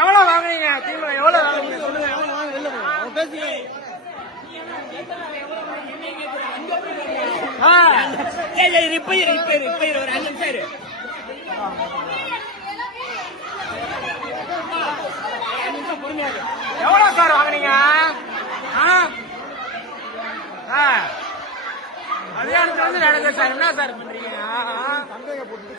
எவ்வளவு வாங்குறீங்க? திமுக எவ்வளவு வாங்குறீங்க சொல்லுங்க. ஒரு 5 நிமிஷம் எவ்வளவு சார் வாங்குறீங்க? கல்யாணத்துல வந்து நடக்குது சார். என்ன சார் பண்றீங்க? சண்டை போட்டு